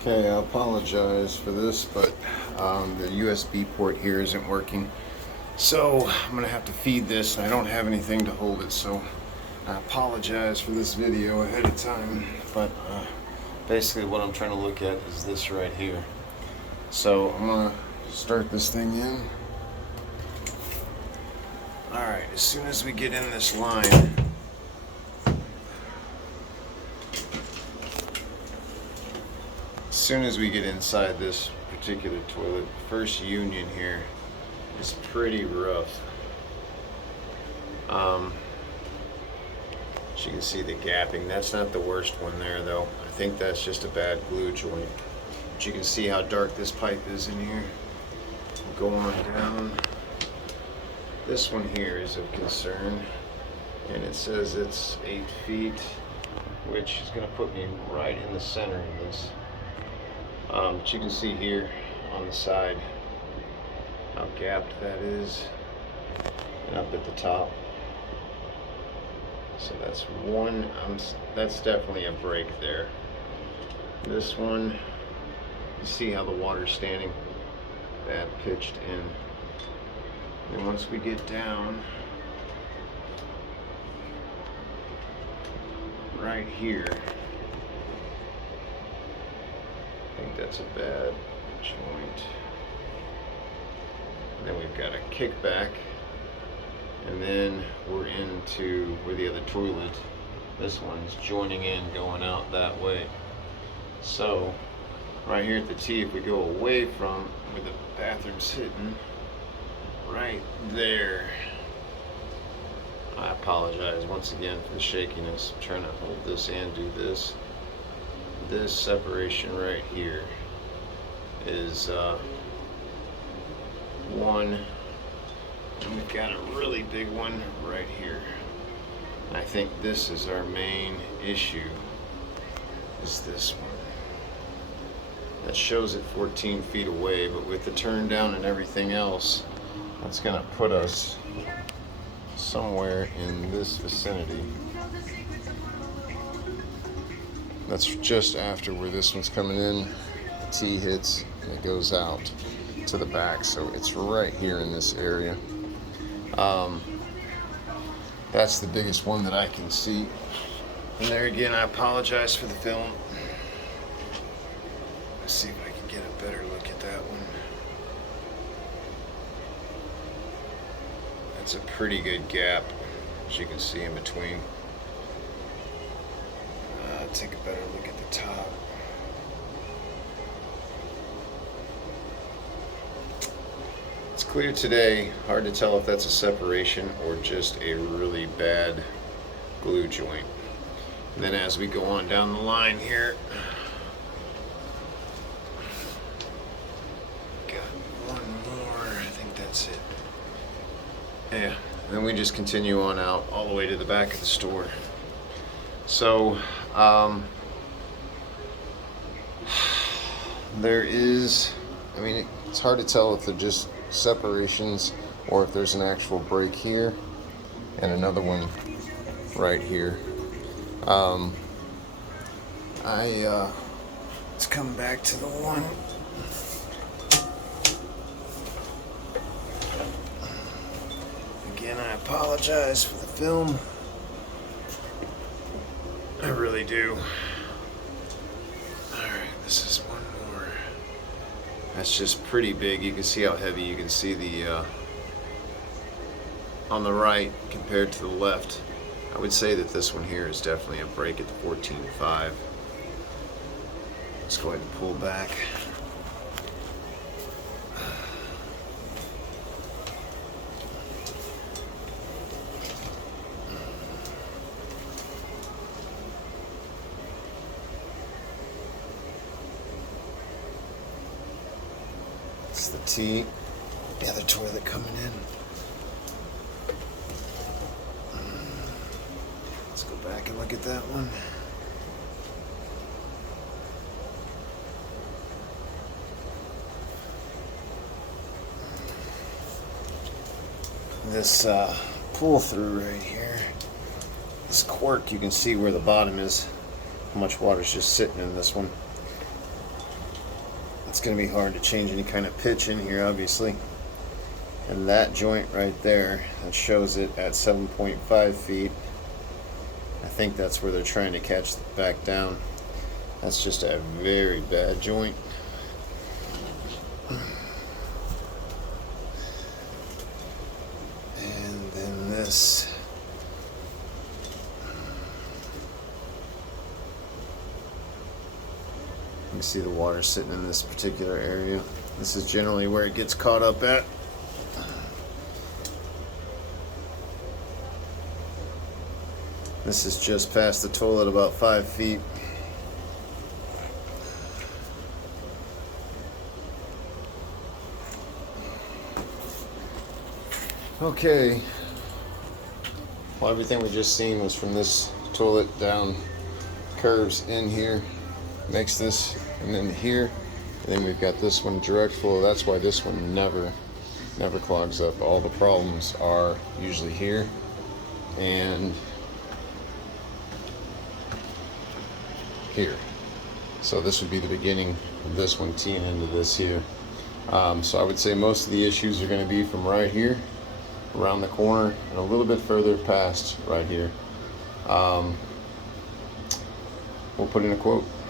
Okay, I apologize for this, but the USB port here isn't working. So I'm going to have to feed this, and I don't have anything to hold it, so I apologize for this video ahead of time. But basically what I'm trying to look at is this right here. So I'm going to start this thing in. Alright, as soon as we get in this line, as soon as we get inside this particular toilet, first union here is pretty rough. As you can see the gapping, that's not the worst one there though. I think that's just a bad glue joint. But you can see how dark this pipe is in here. Go on down. This one here is of concern, and it says it's 8 feet, which is going to put me right in the center of this. But you can see here on the side how gapped that is, and up at the top. So that's one. That's definitely a break there. This one, you see how the water's standing bad pitched in. And once we get down right here, I think that's a bad joint. And then we've got a kickback, and then we're into where the other toilet, this one's joining in, going out that way. So right here at the T, if we go away from where the bathroom's sitting, right there. I apologize once again for the shakiness. I'm trying to hold this and do this. This separation right here is one, and we've got a really big one right here. And I think this is our main issue, is this one. That shows it 14 feet away, but with the turn down and everything else, that's going to put us somewhere in this vicinity. That's just after where this one's coming in. The T hits and it goes out to the back, so it's right here in this area. That's the biggest one that I can see. And there again, I apologize for the film. Let's see if I can get a better look at that one. That's a pretty good gap, as you can see in between. Take a better look at the top. It's clear today, hard to tell if that's a separation or just a really bad glue joint. And then as we go on down the line here, got one more, I think that's it. Yeah, and then we just continue on out all the way to the back of the store. So, there is, I mean, it's hard to tell if they're just separations or if there's an actual break here and another one right here. Let's come back to the one. Again, I apologize for the film. I really do. Alright, this is one more. That's just pretty big. You can see how heavy. You can see the on the right compared to the left. I would say that this one here is definitely a break at the 14.5. Let's go ahead and pull back. It's the T, the other toilet coming in. Let's go back and look at that one. This pull through right here, this cork, you can see where the bottom is, how much water's just sitting in this one. it's going to be hard to change any kind of pitch in here, obviously. And that joint right there, that shows it at 7.5 feet. I think that's where they're trying to catch back down. That's just a very bad joint. And then this. You can see the water sitting in this particular area. This is generally where it gets caught up at. This is just past the toilet, about 5 feet. Okay. Well, everything we just seen was from this toilet down, curves in here, makes this, and then here. And then we've got this one direct flow. That's why this one never clogs up. All the problems are usually here and here. So this would be the beginning of this one teeing into this here. So I would say most of the issues are going to be from right here, around the corner, and a little bit further past right here. We'll put in a quote.